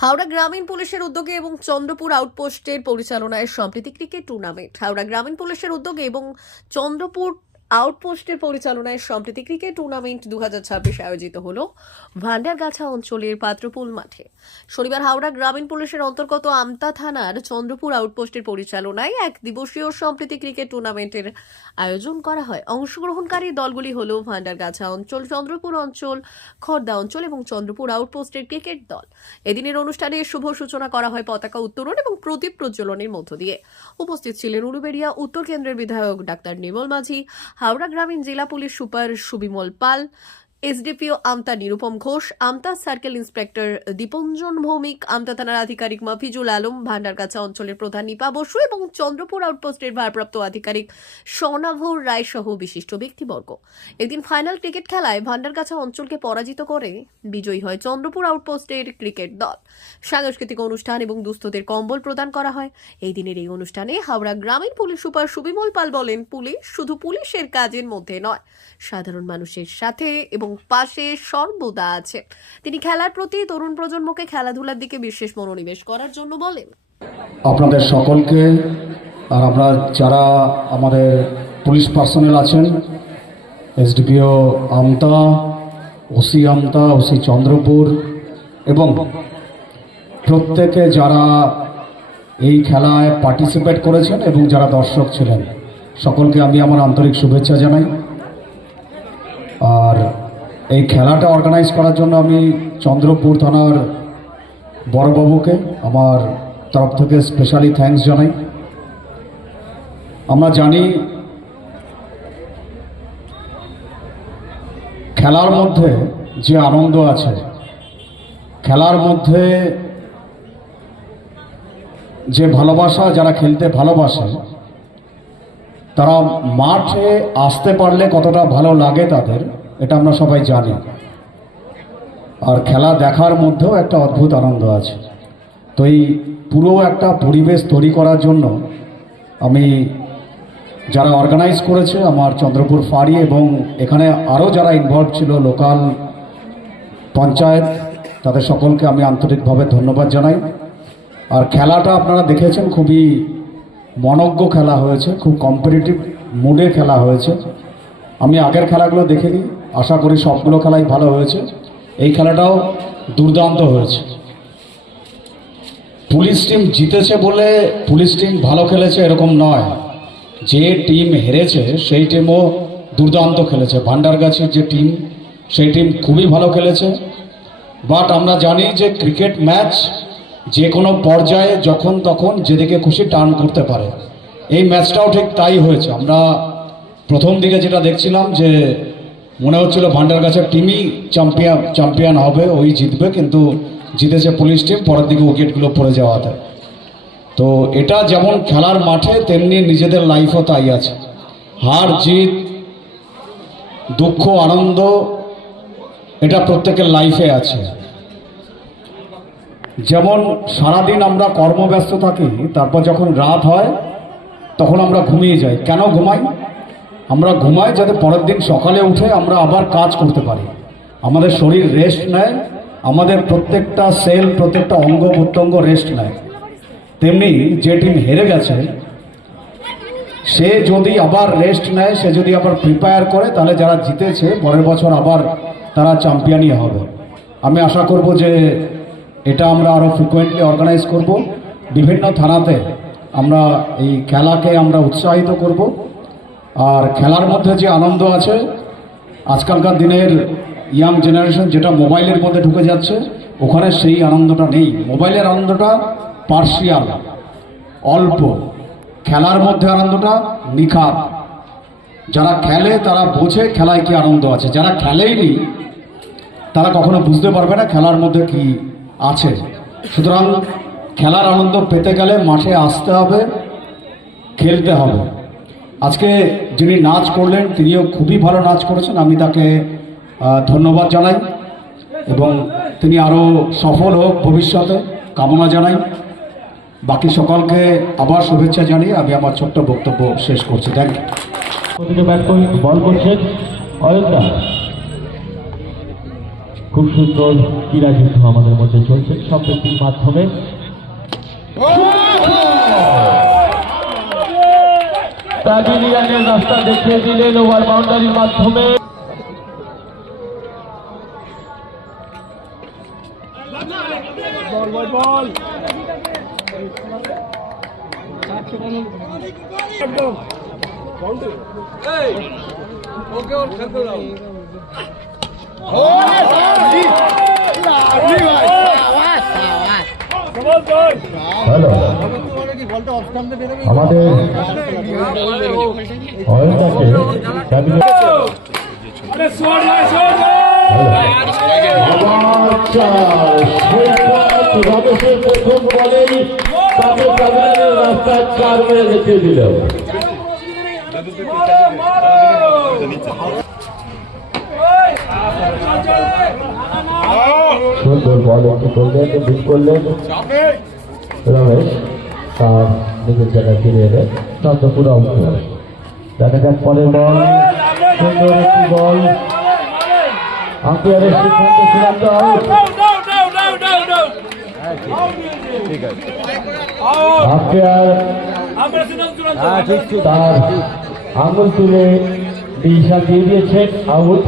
হাওড়া গ্রামীণ পুলিশের উদ্যোগে এবং চন্দ্রপুর আউটপোস্টের পরিচালনায় সম্প্রীতি ক্রিকেট টুর্নামেন্ট। হাওড়া গ্রামীণ পুলিশের উদ্যোগে এবং চন্দ্রপুর আউটপোস্টের পরিচালনায় সম্প্রীতি ক্রিকেট টুর্নামেন্ট 2026 আয়োজিত হলো ভান্ডারগাছা অঞ্চলের পাত্রপুল মাঠে। শনিবার হাওড়া গ্রামীণ পুলিশের অন্তর্গত আমতা থানার চন্দ্রপুর আউটপোস্টের পরিচালনায় এক দিবসীয় সম্প্রীতি ক্রিকেট টুর্নামেন্টের আয়োজন করা হয়। অংশগ্রহণকারী দলগুলি হলো ভান্ডারগাছা অঞ্চল, চন্দ্রপুর অঞ্চল, খড়দা অঞ্চল এবং চন্দ্রপুর আউটপোস্টের ক্রিকেট দল। এদিনের অনুষ্ঠানে শুভ সূচনা করা হয় পতাকা উত্তোলন এবং প্রদীপ প্রজ্বলনের মধ্য দিয়ে। উপস্থিত ছিলেন উলুবেড়িয়া উত্তর কেন্দ্রের বিধায়ক ডাক্তার নির্মল মাঝি, হাওড়া গ্রামীণ জেলা পুলিশ সুপার সুবিমল পাল, এসডিপিও আমতা নিরুপম ঘোষ, আমতা সার্কেল ইন্সপেক্টর দীপঞ্জন ভৌমিক, আমতা থানার আধিকারিক মাফিজুল আলম, ভান্ডারগাছা অঞ্চলের প্রধান নিপা বসু এবং চন্দ্রপুর আউটপোস্টের ভারপ্রাপ্ত আধিকারিক স্বর্ণাভর রায় সহ বিশিষ্ট ব্যক্তিবর্গ। এদিন ফাইনাল ক্রিকেট খেলায় ভান্ডারগাছা অঞ্চলকে পরাজিত করে বিজয়ী হয় চন্দ্রপুর আউটপোস্টের ক্রিকেট দল। সাংস্কৃতিক অনুষ্ঠান এবং দুস্থদের কম্বল প্রদান করা হয়। এই দিনের এই অনুষ্ঠানে হাওড়া গ্রামীণ পুলিশ সুপার সুবিমল পাল বলেন, পুলিশ শুধু পুলিশের কাজের মধ্যে নয়, সাধারণ মানুষের সাথে এবং পাশে সর্বদা আছে। তিনি খেলার প্রতি তরুণ প্রজন্মকে খেলাধুলার দিকে বিশেষ মনোনিবেশ করার জন্য বলেন, আপনাদের সকলকে আর আমরা যারা আমাদের পুলিশ পার্সোনেল আছেন, এসডিপিও আমতা, ওসি আমতা, ওসি চন্দ্রপুর এবং প্রত্যেকে যারা এই খেলায় পার্টিসিপেট করেছেন এবং যারা দর্শক ছিলেন, সকলকে আমি আমার আন্তরিক শুভেচ্ছা জানাই। আর এই খেলাটা অর্গানাইজ করার জন্য আমি চন্দ্রপুর থানার বড়বাবুকে আমার তরফ থেকে স্পেশালি থ্যাঙ্কস জানাই। আমরা জানি খেলার মধ্যে যে আনন্দ আছে, খেলার মধ্যে যে ভালোবাসা, যারা খেলতে ভালোবাসে তারা মাঠে আসতে পারলে কতটা ভালো লাগে তাদের, এটা আমরা সবাই জানি। আর খেলা দেখার মধ্যেও একটা অদ্ভুত আনন্দ আছে। তো এই পুরো একটা পরিবেশ তৈরি করার জন্য আমি যারা অর্গানাইজ করেছে আমার চন্দ্রপুর ফাঁড়ি এবং এখানে আরও যারা ইনভলভ ছিল লোকাল পঞ্চায়েত, তাদের সকলকে আমি আন্তরিকভাবে ধন্যবাদ জানাই। আর খেলাটা আপনারা দেখেছেন, খুবই মনোজ্ঞ খেলা হয়েছে, খুব কম্পিটিটিভ মুডে খেলা হয়েছে। আমি আগের খেলাগুলো দেখিনি, আশা করি সবগুলো খেলাই ভালো হয়েছে। এই খেলাটাও দুর্দান্ত হয়েছে। পুলিশ টিম জিতেছে বলে পুলিশ টিম ভালো খেলেছে এরকম নয়, যে টিম হেরেছে সেই টিমও দুর্দান্ত খেলেছে। ভান্ডারগাছির যে টিম, সেই টিম খুবই ভালো খেলেছে। বাট আমরা জানি যে ক্রিকেট ম্যাচ যে কোনো পর্যায়ে যখন তখন যেদিকে খুশি টার্ন করতে পারে। এই ম্যাচটাও ঠিক তাই হয়েছে। আমরা প্রথম দিকে যেটা দেখছিলাম যে মনে হচ্ছিল ভান্ডারগাছার টিমই চ্যাম্পিয়ন হবে, ওই জিতবে, কিন্তু জিতেছে পুলিশ টিম পরের দিকে উইকেটগুলো পড়ে যাওয়াতে। তো এটা যেমন খেলার মাঠে, তেমনি নিজেদের লাইফও তাই আছে। হার জিত, দুঃখ আনন্দ, এটা প্রত্যেকের লাইফে আছে। যেমন সারাদিন আমরা কর্মব্যস্ত থাকি, তারপর যখন রাত হয় তখন আমরা ঘুমিয়ে যাই। কেন ঘুমাই? আমরা ঘুমাই যাতে পরের দিন সকালে উঠে আমরা আবার কাজ করতে পারি। আমাদের শরীর রেস্ট নেয়, আমাদের প্রত্যেকটা সেল, প্রত্যেকটা অঙ্গ প্রত্যঙ্গ রেস্ট নেয়। তেমনি যে টিম হেরে গেছে সে যদি আবার রেস্ট নেয়, সে যদি আবার প্রিপেয়ার করে, তাহলে যারা জিতেছে পরের বছর আবার তারা চ্যাম্পিয়নই হবে। আমি আশা করব যে এটা আমরা আরও ফ্রিকোয়েন্টলি অর্গানাইজ করব। বিভিন্ন থানাতে আমরা এই খেলাকে আমরা উৎসাহিত করব। আর খেলার মধ্যে যে আনন্দ আছে, আজকালকার দিনের ইয়াং জেনারেশন যেটা মোবাইলের মধ্যে ঢুকে যাচ্ছে, ওখানে সেই আনন্দটা নেই। মোবাইলের আনন্দটা পার্শিয়াল, অল্প। খেলার মধ্যে আনন্দটা নিখাত। যারা খেলে তারা বোঝে খেলায় কি আনন্দ আছে, যারা খেলেইনি তারা কখনো বুঝতে পারবে না খেলার মধ্যে কি আছে। সুতরাং খেলার আনন্দ পেতে গেলে মাঠে আসতে হবে, খেলতে হবে। আজকে যিনি নাচ করলেন তিনিও খুবই ভালো নাচ করেছেন, আমি তাকে ধন্যবাদ জানাই এবং তিনি আরও সফল হোক ভবিষ্যতে কামনা জানাই। বাকি সকলকে আবার শুভেচ্ছা জানিয়ে আমি আমার ছোট্ট বক্তব্য শেষ করছি। Thank you. বল করছেন অয়োধ্যা। খুব সুন্দর ক্রীড়া যুদ্ধ আমাদের মধ্যে চলছে সম্প্রীতির মাধ্যমে। প্যাভিলিয়নের রাস্তা দেখিয়ে দিলেন ওভার বাউন্ডারির মাধ্যমে। হ্যালো, আমাদের প্রথম বলেই তাকে রাস্তায় 4 মেরে রেখে দিল। সুন্দর বল একটি করলেন, বিট করলেন রমেশ, তার নিজের জায়গায় ফিরে এলেন চন্দ্রপুর আউট। দেখা যাক পরের বল, সুন্দর একটি বল, আম্পায়ারের সিদ্ধান্ত চূড়ান্ত আউট। আম্পায়ার তার আঙুল তুলে দিশা দিয়ে দিয়েছেন আউট,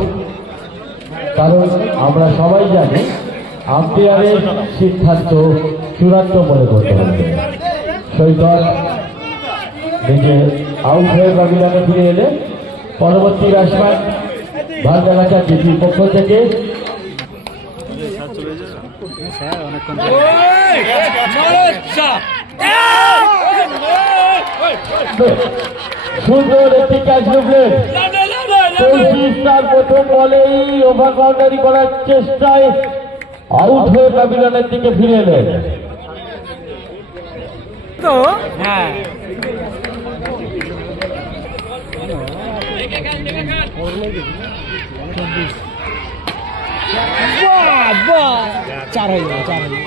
কারণ আমরা সবাই জানি আম্পায়ারের সিদ্ধান্ত চূড়ান্ত মনে করতে হবে। সৈকত নিজে আউট হয়ে প্যাভিলিয়নে ফিরে এলে পরবর্তী ব্যাটসম্যান ভালবেলাকা জিপির পক্ষ থেকে সুন্দর একটি ক্যাচ ঢুকলেন। তার প্রথম বলেই ওভার বাউন্ডারি করার চেষ্টায় আউট হয়ে প্যাভিলিয়নের দিকে ফিরে এলেন। চার হয়ে গেল, 4 হয়ে গেল।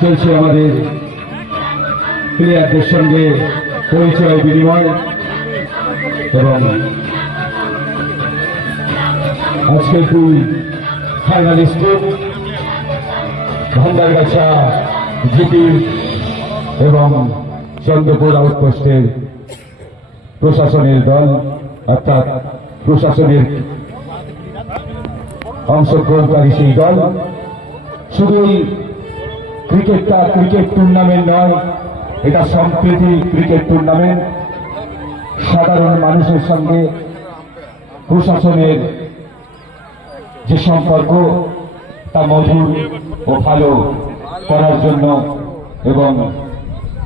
চলছে আমাদের প্লেয়ারদের সঙ্গে পরিচয় বিনিময় এবং আজকের 2 ফাইনালিস্ট ভান্ডারগাছা জিপি এবং চন্দ্রপুর আউটপোস্টের প্রশাসনের দল, অর্থাৎ প্রশাসনের অংশগ্রহণকারী সেই দল। শুধুই ক্রিকেটটা ক্রিকেট টুর্নামেন্ট নয়, এটা সম্প্রীতি ক্রিকেট টুর্নামেন্ট। সাধারণ মানুষের সঙ্গে প্রশাসনের যে সম্পর্ক তা মধুর ও ভালো করার জন্য এবং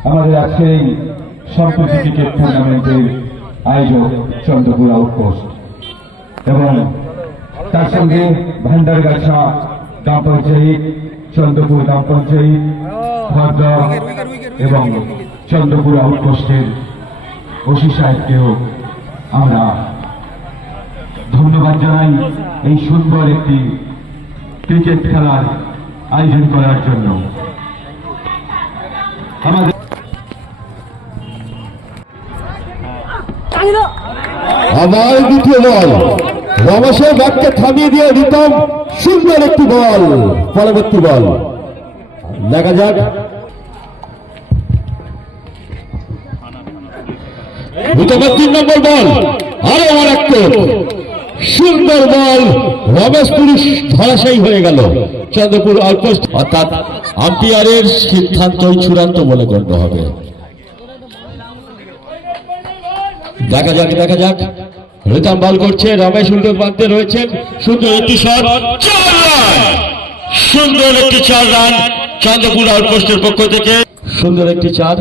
আমাদের আজকের এই সম্প্রীতি ক্রিকেট টুর্নামেন্টের আয়োজক চন্দ্রপুর আউটপোস্ট এবং তার সঙ্গে ভান্ডারগাছা গ্রাম পঞ্চায়েত, চন্দ্রপুর গ্রাম পঞ্চায়েত, খড়দা এবং চন্দ্রপুর আউটপোস্টের ওসি সাহেবকেও আমরা ধন্যবাদ জানাই এই সুন্দর একটি ক্রিকেট খেলার আয়োজন করার জন্য। আমাদের আবার দ্বিতীয় বল, রমেশের ব্যাটকে থামিয়ে দিয়ে রিতম, সুন্দর একটি বল, পরবর্তী বল দেখা যাক। রিতমের 3 নম্বর বল, আরো আমার একটা সুন্দর বল, রমেশ পুলিশ ধরাশায়ী হয়ে গেল। চন্দ্রপুর আউটপোস্ট, অর্থাৎ আম্পায়ারের সিদ্ধান্তই চূড়ান্ত বলে গণ্য হবে। দেখা যাক দেখা যাক, রিতম বল করছে, রমেশ উল্টো প্রান্তে রয়েছেন। সুন্দর একটি শট, 4 রান, সুন্দর একটি 4 রান চন্দ্রপুর আউটপোস্টের পক্ষ থেকে। সুন্দর একটি 4।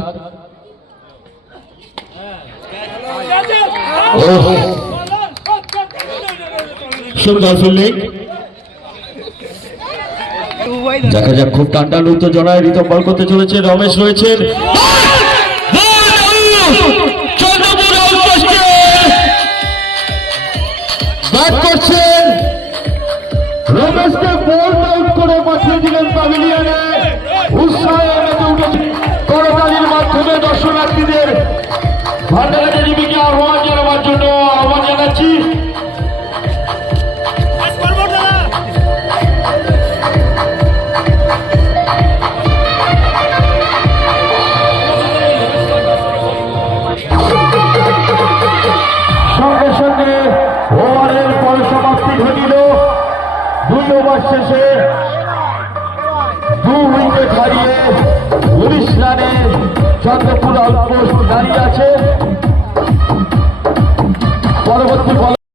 সুন্দর ফিল্ডিং। দেখা যাক খুব টান উত্তেজনায় রিতম বল করতে চলেছে, রমেশ রয়েছেন, চন্দ্রপুর আউটপোস্টে ব্যাট করছেন, রমেশকে বোল্ড আউট করে পাঠিয়ে দিলেন প্যাভিলিয়নে। উৎসাহে মেতে উঠেছে, করতালির মাধ্যমে দর্শনার্থীদের ভান্ডারঘাটা টিভিকে আহ্বান জানাবার জন্য আহ্বান জানাচ্ছি। সঙ্গে সঙ্গে ওভারের পরিসমাপ্তি ঘটিল। 2 ওভার শেষে 2 উইকেট হারিয়ে 19 রানে চন্দ্রপুর আউটপোস্ট দাঁড়িয়ে আছে। পরবর্তী বল